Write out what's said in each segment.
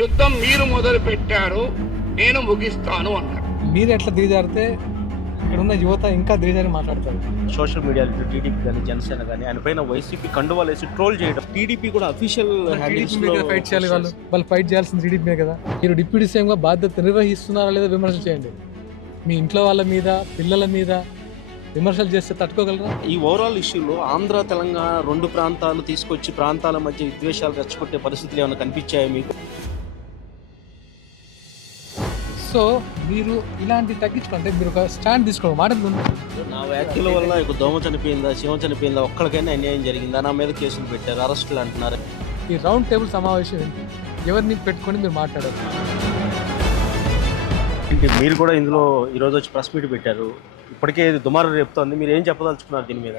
యుద్ధం మీరు మొదలు పెట్టారు, నేను ముగిస్తాను అన్నారు. మీరు ఎట్లా దిగజారితే ఇక్కడ ఉన్న యువత ఇంకా దిగజారి మాట్లాడతారు. సోషల్ మీడియాలో టీడీపీ కానీ జనసేన కానీ ఆయన పైన వైసీపీ కండువాలు వేసి ట్రోల్ చేయడం. టీడీపీ కూడా అఫీషియల్ ఫైట్ చేయాలి, వాళ్ళు ఫైట్ చేయాల్సింది టీడీపీ కదా. మీరు డిప్యూటీ సీఎంగా బాధ్యత నిర్వహిస్తున్నారా లేదా విమర్శలు చేయండి. మీ ఇంట్లో వాళ్ళ మీద, పిల్లల మీద విమర్శలు చేస్తే తట్టుకోగలరా? ఈ ఓవరాల్ ఇష్యూలో ఆంధ్ర తెలంగాణ రెండు ప్రాంతాలు తీసుకొచ్చి ప్రాంతాల మధ్య విద్వేషాలు రెచ్చగొట్టే పరిస్థితులు ఏమైనా కనిపించాయి మీకు? సో మీరు ఇలాంటి తగ్గించుకుంటే మీరు ఒక స్టాండ్ తీసుకోండి. మాట నా వ్యాఖ్యల వల్ల ఇక దోమ చనిపోయిందా, శివం చనిపోయిందా, ఒక్కడికైనా అన్యాయం జరిగిందా, నా మీద కేసులు పెట్టారు, అరెస్టులు అంటున్నారు. ఈ రౌండ్ టేబుల్ సమావేశం ఎవరిని పెట్టుకొని మీరు మాట్లాడారు? మీరు కూడా ఇందులో ఈరోజు వచ్చి ప్రెస్ మీట్ పెట్టారు. ఇప్పటికే దుమారం రేపుతోంది. మీరు ఏం చెప్పదలుచుకున్నారు దీని మీద?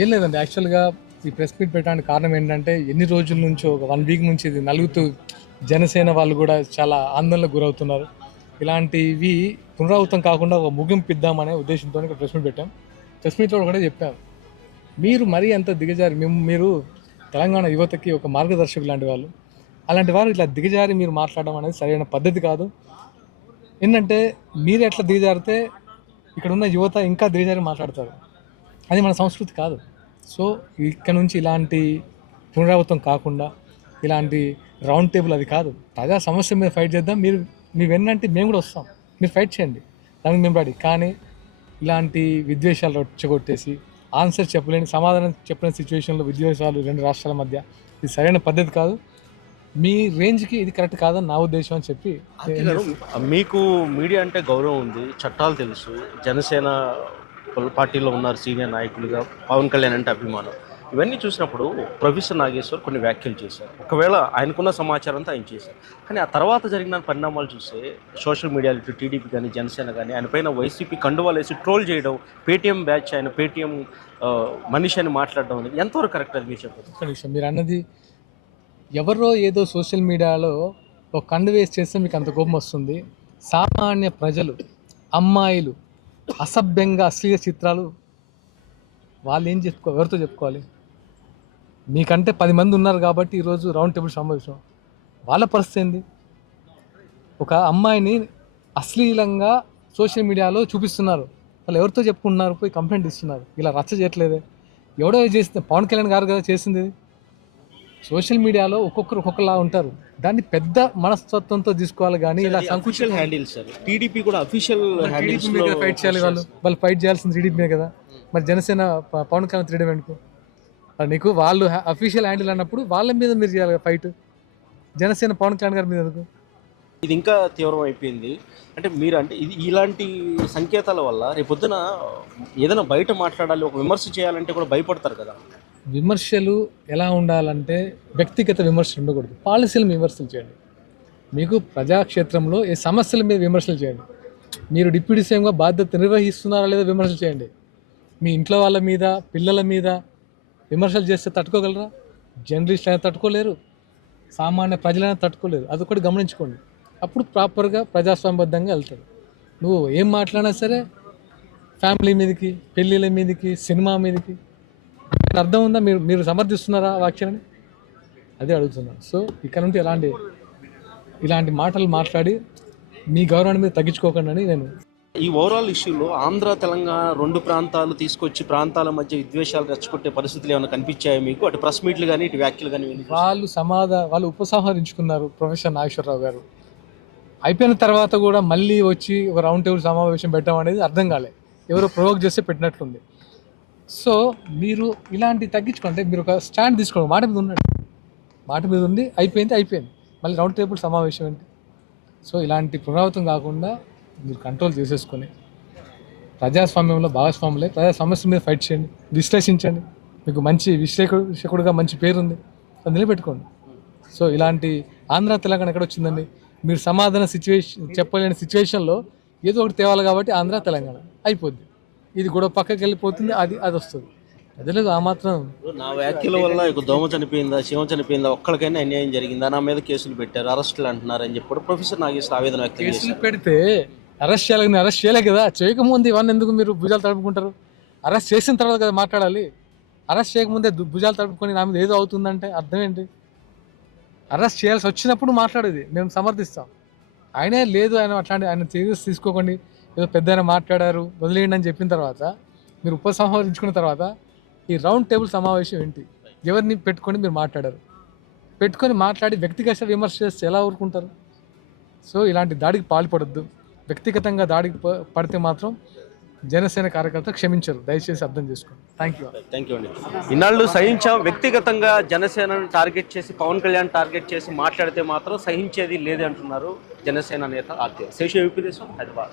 ఏం లేదండి, యాక్చువల్గా ఈ ప్రెస్ మీట్ పెట్టడానికి కారణం ఏంటంటే ఎన్ని రోజుల నుంచో ఒక 1 వీక్ నుంచి ఇది నలుగుతూ జనసేన వాళ్ళు కూడా చాలా ఆందోళనకు గురవుతున్నారు. ఇలాంటివి పునరావృతం కాకుండా ఒక ముగింపు ఇద్దామనే ఉద్దేశంతో ఇక్కడ ప్రెస్ మీట్ పెట్టాం. ప్రెస్ మీట్లో కూడా చెప్పాం, మీరు మరీ అంత దిగజారి మీరు తెలంగాణ యువతకి ఒక మార్గదర్శకులు లాంటి వాళ్ళు. అలాంటి వారు ఇట్లా దిగజారి మీరు మాట్లాడడం అనేది సరైన పద్ధతి కాదు. ఏంటంటే మీరు ఎట్లా దిగజారితే ఇక్కడ ఉన్న యువత ఇంకా దిగజారి మాట్లాడతారు. అది మన సంస్కృతి కాదు. సో ఇక్కడ నుంచి ఇలాంటి పునరావృతం కాకుండా ఇలాంటి రౌండ్ టేబుల్ అది కాదు. ప్రజా సమస్య మీద ఫైట్ చేద్దాం. మీరు వెన్నంటే మేము కూడా వస్తాం, మీరు ఫైట్ చేయండి, దానికి మేము రెడీ. కానీ ఇలాంటి విద్వేషాలు రెచ్చగొట్టేసి ఆన్సర్ చెప్పలేని, సమాధానం చెప్పలేని సిచ్యువేషన్లో విద్వేషాలు రెండు రాష్ట్రాల మధ్య ఇది సరైన పద్ధతి కాదు. మీ రేంజ్కి ఇది కరెక్ట్ కాదని నా ఉద్దేశం అని చెప్పి. మీకు మీడియా అంటే గౌరవం ఉంది, చట్టాలు తెలుసు, జనసేన పార్టీలో ఉన్నారు సీనియర్ నాయకులుగా, పవన్ కళ్యాణ్ అంటే అభిమానం. ఇవన్నీ చూసినప్పుడు ప్రొఫెసర్ నాగేశ్వర్ కొన్ని వ్యాఖ్యలు చేశారు. ఒకవేళ ఆయనకున్న సమాచారం అంతా ఆయన చేశారు. కానీ ఆ తర్వాత జరిగిన పరిణామాలు చూస్తే సోషల్ మీడియాలో టీడీపీ కానీ జనసేన కానీ ఆయన పైన వైసీపీ కండువాలు వేసి ట్రోల్ చేయడం, పేటీఎం బ్యాచ్, ఆయన పేటీఎం మనిషి అని మాట్లాడడం అనేది ఎంతవరకు కరెక్ట్ అది మీరు చెప్పండి. మీరు అన్నది ఎవరో ఏదో సోషల్ మీడియాలో ఒక కండు వేసి చేస్తే మీకు అంత కోపం వస్తుంది. సామాన్య ప్రజలు, అమ్మాయిలు అసభ్యంగా అశ్లీల చిత్రాలు వాళ్ళు ఏం ఎవరితో చెప్పుకోవాలి? మీకంటే 10 మంది ఉన్నారు కాబట్టి ఈరోజు రౌండ్ టేబుల్ సమావేశం. వాళ్ళ పరిస్థితి ఏంది? ఒక అమ్మాయిని అశ్లీలంగా సోషల్ మీడియాలో చూపిస్తున్నారు, వాళ్ళు ఎవరితో చెప్పుకుంటున్నారు? పోయి కంప్లైంట్ ఇస్తున్నారు. ఇలా రచ్చ చేయట్లేదే, ఎవడో చేసింది? పవన్ కళ్యాణ్ గారు కదా చేసింది. సోషల్ మీడియాలో ఒక్కొక్కరు ఒక్కొక్కలా ఉంటారు, దాన్ని పెద్ద మనస్తత్వంతో తీసుకోవాలి. కానీ ఇలా సంకుచిత హ్యాండిల్ సార్, టీడీపీ కూడా అఫీషియల్ హ్యాండిల్స్ మీద ఫైట్ చేయాలి. వాళ్ళు ఫైట్ చేయాల్సింది టీడీపీ మీద కదా. మరి జనసేన పవన్ కళ్యాణ్ తిరగడం ఎందుకు? నీకు వాళ్ళు అఫీషియల్ హ్యాండిల్ అన్నప్పుడు వాళ్ళ మీద మీరు చేయాలి ఫైట్. జనసేన పవన్ కళ్యాణ్ గారి మీద ఎందుకు? ఇది ఇంకా తీవ్రం అయిపోయింది. అంటే మీరు అంటే ఇది ఇలాంటి సంకేతాల వల్ల రేపొద్దున ఏదైనా బయట మాట్లాడాలి, ఒక విమర్శ చేయాలంటే కూడా భయపడతారు కదా. విమర్శలు ఎలా ఉండాలంటే వ్యక్తిగత విమర్శలు ఉండకూడదు, పాలసీల మీద విమర్శలు చేయండి. మీకు ప్రజాక్షేత్రంలో ఏ సమస్యల మీద విమర్శలు చేయండి. మీరు డిప్యూటీ సీఎంగా బాధ్యత నిర్వహిస్తున్నారా లేదా విమర్శలు చేయండి. మీ ఇంట్లో వాళ్ళ మీద, పిల్లల మీద విమర్శలు చేస్తే తట్టుకోగలరా? జర్నలిస్టులు అయినా తట్టుకోలేరు, సామాన్య ప్రజలైనా తట్టుకోలేరు. అది ఒకటి గమనించుకోండి. అప్పుడు ప్రాపర్గా ప్రజాస్వామ్యబద్ధంగా వెళ్తారు. నువ్వు ఏం మాట్లాడినా సరే ఫ్యామిలీ మీదకి, పెళ్ళిళ్ళ మీదకి, సినిమా మీదకి అర్థం ఉందా? మీరు సమర్థిస్తున్నారా ఆ వ్యాఖ్యలని? అదే అడుగుతున్నాను. సో ఇక్కడ నుండి ఇలాంటి మాటలు మాట్లాడి మీ గౌరవాన్ని మీద తగ్గించుకోకండి అని నేను. ఈ ఓవరాల్ ఇష్యూలో ఆంధ్ర తెలంగాణ రెండు ప్రాంతాలు తీసుకొచ్చి ప్రాంతాల మధ్య విద్వేషాలు రెచ్చగొట్టే పరిస్థితులు ఏమైనా కనిపించాయి మీకు? అటు ప్రెస్ మీట్లు కానీ ఇటు వ్యాఖ్యలు కానీ? వాళ్ళు ఉపసంహరించుకున్నారు ప్రొఫెసర్ నాగేశ్వరరావు గారు. అయిపోయిన తర్వాత కూడా మళ్ళీ వచ్చి ఒక రౌండ్ టేబుల్ సమావేశం పెట్టడం అనేది అర్థం కాలే, ఎవరో ప్రొవోక్ చేస్తే పెట్టినట్లుంది. సో మీరు ఇలాంటి తగ్గించుకుంటే మీరు ఒక స్టాండ్ తీసుకోండి. మాట మీద ఉండి అయిపోయింది. మళ్ళీ రౌండ్ టేబుల్ సమావేశం ఏంటి? సో ఇలాంటి పునరావృతం కాకుండా మీరు కంట్రోల్ చేసేసుకొని ప్రజాస్వామ్యంలో భాగస్వాములే, ప్రజా సమస్య మీద ఫైట్ చేయండి, విశ్లేషించండి. మీకు మంచి విశ్లేషకుడుగా మంచి పేరుంది, అది నిలబెట్టుకోండి. సో ఇలాంటి ఆంధ్ర తెలంగాణ ఎక్కడ వచ్చిందండి? మీరు సమాధాన చెప్పలేని సిచ్యువేషన్లో ఏదో ఒకటి తేవాలి కాబట్టి ఆంధ్ర తెలంగాణ అయిపోద్ది. ఇది కూడా పక్కకి వెళ్ళిపోతుంది, అది వస్తుంది. ప్రజలకు ఆ మాత్రం. నా వ్యాఖ్యల వల్ల ఇక దోమ చనిపోయిందా, శివం చనిపోయిందా, ఒక్కడికైనా అన్యాయం జరిగిందా, నా మీద కేసులు పెట్టారు, అరెస్టులు అంటున్నారు అని చెప్పి ప్రొఫెసర్ నాగేశ్వర ఆవేదన వ్యక్తం చేశారు. కేసులు పెడితే అరెస్ట్ చేయలే కదా. చేయకముందు ఇవన్నీ ఎందుకు మీరు భుజాలు తడుపుకుంటారు? అరెస్ట్ చేసిన తర్వాత కదా మాట్లాడాలి. అరెస్ట్ చేయకముందే భుజాలు తడుపుకొని నా మీద ఏదో అవుతుందంటే అర్థం ఏంటి? అరెస్ట్ చేయాల్సి వచ్చినప్పుడు మాట్లాడేది మేము సమర్థిస్తాం. ఆయనే లేదు, ఆయన తీసుకోకండి, ఏదో పెద్ద ఆయన మాట్లాడారు వదిలేయండి అని చెప్పిన తర్వాత, మీరు ఉపసంహరించుకున్న తర్వాత ఈ రౌండ్ టేబుల్ సమావేశం ఏంటి? ఎవరిని పెట్టుకొని మీరు మాట్లాడారు? పెట్టుకొని మాట్లాడి వ్యక్తిగత విమర్శ చేస్తే ఎలా ఊరుకుంటారు? సో ఇలాంటి దాడికి పాల్పడొద్దు. వ్యక్తిగతంగా దాడికి పడితే మాత్రం జనసేన కార్యకర్తలు క్షమించరు. దయచేసి అర్థం చేసుకోండి. థ్యాంక్ యూ అండి. ఇన్నాళ్ళు సహించాం, వ్యక్తిగతంగా జనసేనను టార్గెట్ చేసి, పవన్ కళ్యాణ్ టార్గెట్ చేసి మాట్లాడితే మాత్రం సహించేది లేదే అంటున్నారు జనసేన నేత ఆర్కే శేషు. యూపీ దేశం, హైదరాబాద్.